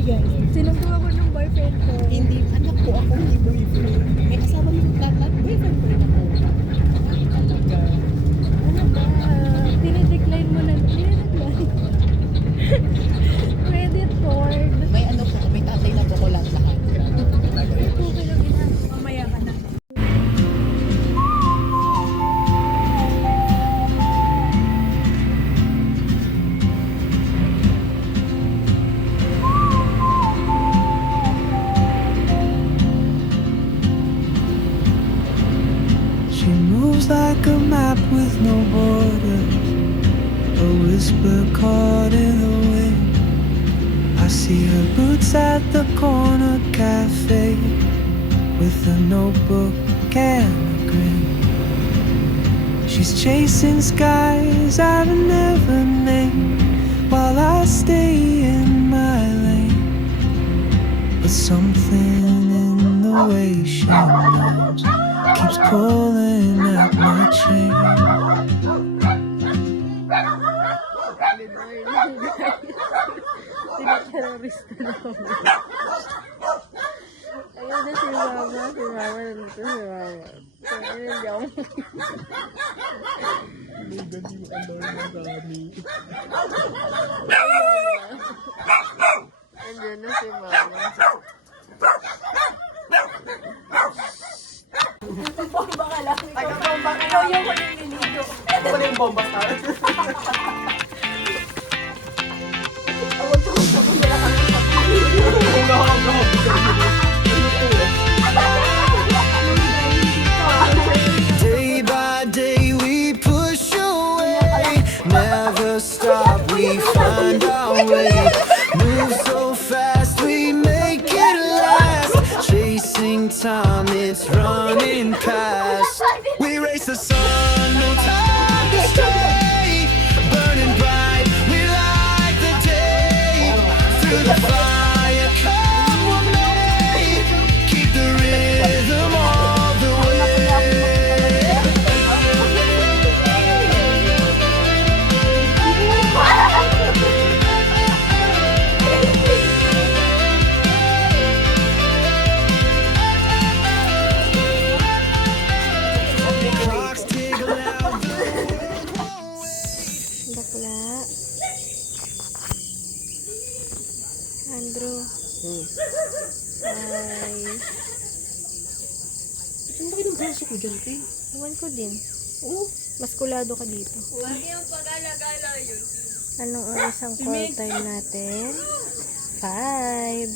Hi guys, sinundo ako ng boyfriend ko. Hindi, anak ko ako, hindi boyfriend. May asawa yung naglalat, boyfriend ko rin ako. Talaga. Ano ba? Dinedecline mo na. Dinedecline. Credit card. May ano po, may tatay na po ko lahat. Okay lang ina. Mamaya ka na. She moves like a map with no borders, a whisper caught in the wind. I see her boots at the corner cafe with a notebook and a grin. She's chasing skies I've never named while I stay in my lane. But something in the way she moves keeps pulling at my chain. Terorista na kami. Ayun na si Mama. Si Mama nandito si Mama. Ayun hindi ako. Ayun na si Mama. Bomba ka lang. Taga-bomba ka lang. Yung huling nilito. Ito pala yung bomba star. Day by day we push away, never stop, we find our way. Move so fast, we make it last. Chasing time, it's running past. We race the sun, no time to stray. Burning bright, we light the day. Through the fire, come with me. Keep the rhythm all the way. Clocks tick loud. Bakla. Andrew. Hi. Saan ba kayo ng braso ko dyan, Kay? Iwan ko din. Oo. Maskulado ka dito. Huwag yung pag-alagala yun. Anong oras ang call time natin? 5.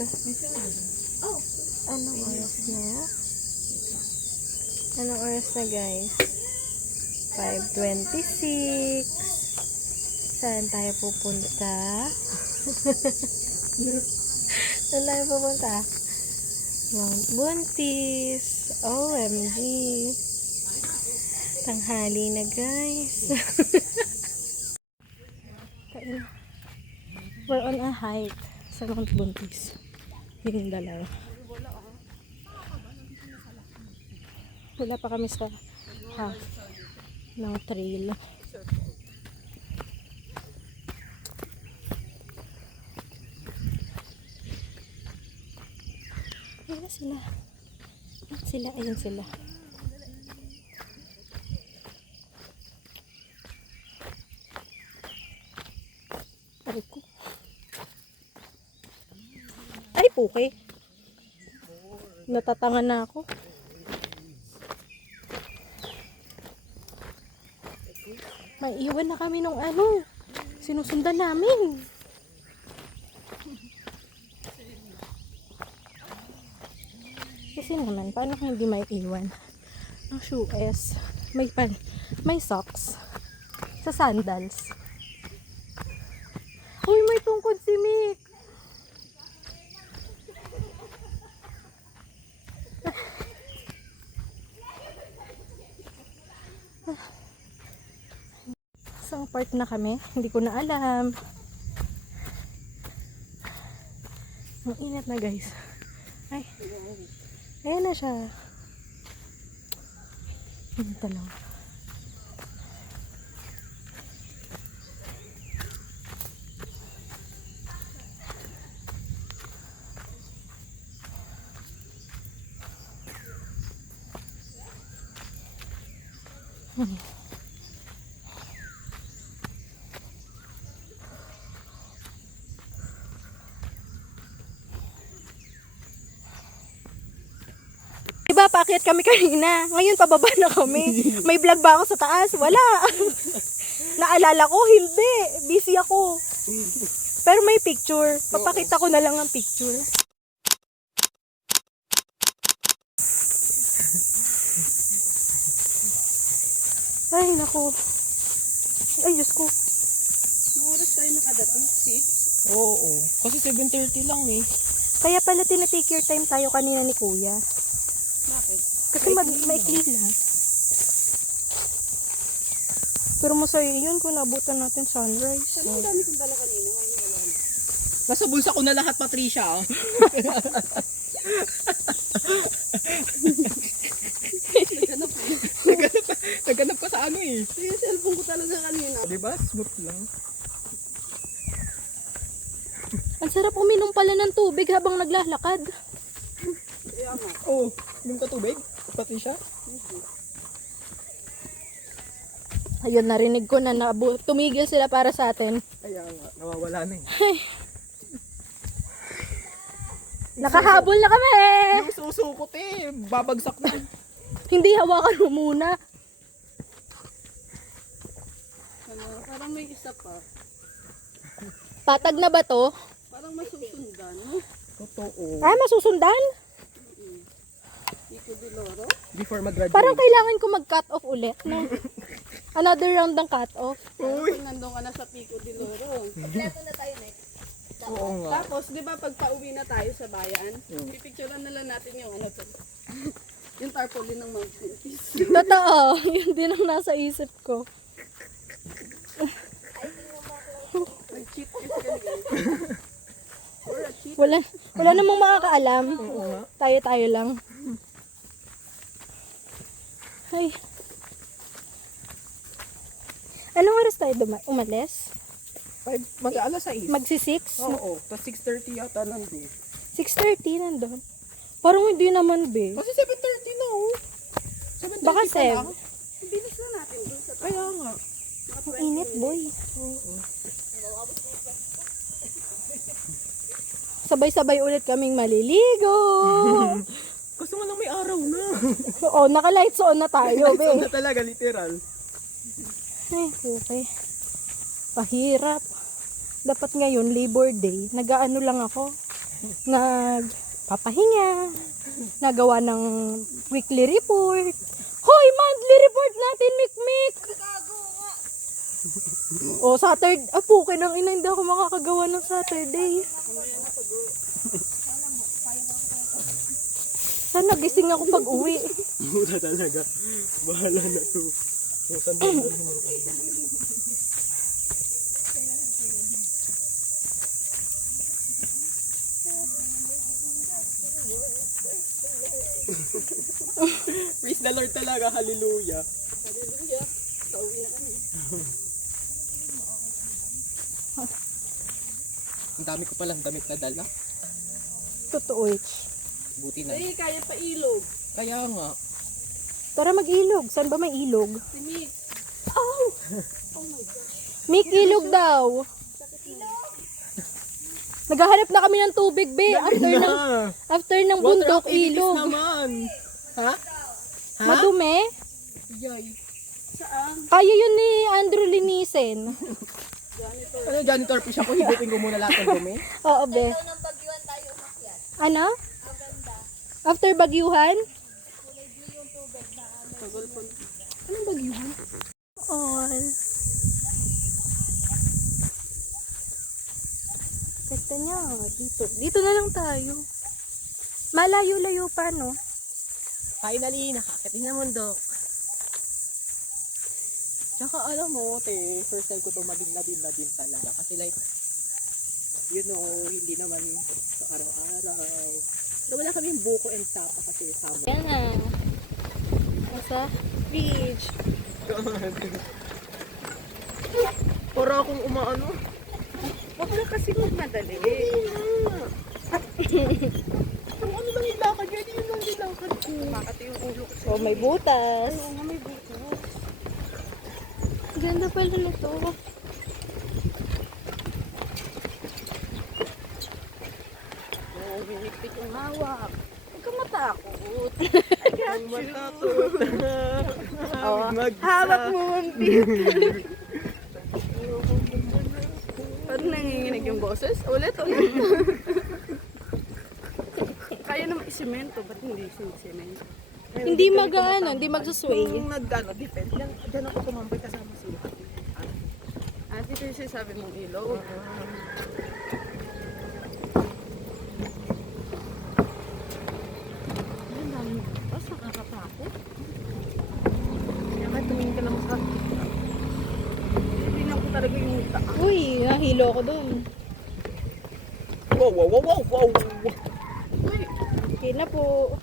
Anong oras na? Anong oras na guys? 5:26. Saan tayo pupunta? Saan tayo pupunta? Mount Buntis. OMG. Tanghali na guys. We're on a hike sa Mount Buntis. Yun yung dalawa. Wala pa kami sa half ng trail. Ayun sila. Ayun sila. Ayun sila. Ay ko. Ay puke. Natatangan na ako. May iwan na kami nung ano. Sinusundan namin. Kasi naman, paano kung hindi may iwan? Ang shoes, may socks, sa sandals. Uy, may tungkod si Mick. Isang part na kami, hindi ko na alam. Ang init na guys. Ay, ayan na siya. Ito lang. Diba, paakyat kami kanina. Ngayon, pababa na kami. May vlog ba ako sa taas? Wala. Naalala ko, hindi. Busy ako. Pero may picture. Papakita ko na lang ang picture. Ay, naku. Ay, Diyos ko. Anong oras tayo nakadating? 6? Oo. Kasi 7:30 lang eh. Kaya pala tinatake your time tayo kanina ni Kuya. Bakit? Kasi maikli lang. Pero masaya yun kung nabutan natin sunrise. Ang dami kong dala kanina. Ngayon wala na. Nasa bulsa ko na lahat, Patricia. Naghanap ka sa ano eh. Yung cellphone ko talaga kanina. Diba? Smooth lang. Ang sarap uminom pala ng tubig habang naglalakad. Kaya nga. Oo. Yung katubig? Patricia? Ayun, narinig ko na tumigil sila para sa atin. Kaya nga. Nawawala na eh. Nakahabol na kami! Yung susukot eh. Babagsak na. Hindi, hawakan mo muna. Ano, parang may isa pa. Patag na ba to? Parang masusundan. No? Totoo. Ah, masusundan? Pico de Loro? Before mag-graduate. Parang kailangan ko mag-cut off ulit, no? Another round ng cut off. Uy! Nandun ka na sa Pico de Loro. Kompleto na tayo next. Oo nga. Tapos, di ba pag pauwi na tayo sa bayan, pipicturean na lang natin yung ano to. Yung tarpaulin ng mountain peace. Totoo, yun din ang nasa isip ko. Nag-cheat kiss ka ni guys. Or a cheat. Wala namang makakaalam. Oo nga. Tayo lang. Ay. Anong oras tayo umalis? Mag-alas 6. Magsi-6? Oo. Tapos 6:30 yata nandun. 6:30 nandun. Parang hindi naman, be. Kasi 7:30 na oh. 7:30 Baka pa lang. Bilis na natin dun sa tayo. Kaya nga. Ang init, boy. Oo. Sabay-sabay ulit kaming maliligo. Kasi mo lang may araw na. Oo, naka-lights on na tayo, be. na talaga, literal. Ay, okay. Pahirap. Dapat ngayon, Labor Day, nag-aano lang ako. Nagpapahinga. Nagawa ng weekly report. Hoy, monthly report natin, Mikmik! O, Saturday. Pukin ang ina, hindi ako makakagawa ng Saturday. Sana gising ako pag uwi. Mura talaga. Bahala na to. Sandali mo. Praise the Lord talaga. Hallelujah. Hallelujah. Pauwi na kami. Ang dami ko palang damit na dala. Totoo, Buti na. Eh, kaya pa ilog. Kaya nga. Tara mag-ilog. Saan ba may ilog? Si Mick. Oh! Mik, ilog daw. Naghahanap na kami ng tubig, be. After ng bundok, ilog. Naman. Ha? Ha? Madumi. Yay. Saan? Kaya yun ni Andrew linisin. Ano, janitor fish ako? Higupin ko muna lahat ng dumi. Oo, be. Ito ng bagyuan tayo umakyat. Ano? Maganda. After bagyuhan? Kulay blue yung tubig na ano. Anong bagyuhan? All. Tekta niya, dito. Dito na lang tayo. Malayo-layo pa, no? Finally, nakakit na mundok. Tsaka alam mo, first time ko ito madin talaga. Kasi like, you know, hindi naman sa araw-araw. So wala kaming buko and tapa kasi summer. Yan na. Sa beach. Para akong umaano. Huwag na kasi magmadali. Kung ano lang yung lakad yun, yun lang yung lakad ko. Makati yung ulo ko. Oh, may butas. Oo nga, may buko. Ganda pala nito. Oo, hinigpit yung hawak. Huwag ka matakot. Ang matakot. Oh, hawak mo ang beef. Parang nanginginig yung boses. Ulit, ulit. Kaya naman isimento. Ba't hindi simento? Hindi hindi magsusway. Kung nag-depend, dyan ako tumambay kasama sila. At ito yung sabi mong ilog. Ang dami mo. Tapos nakakatakot. Kaya kahit tumingin ka lang sa Tingnan ko talaga yung taas. Uy, nahilo ko dun. wow, wow, wow, wow, wow. Okay na po.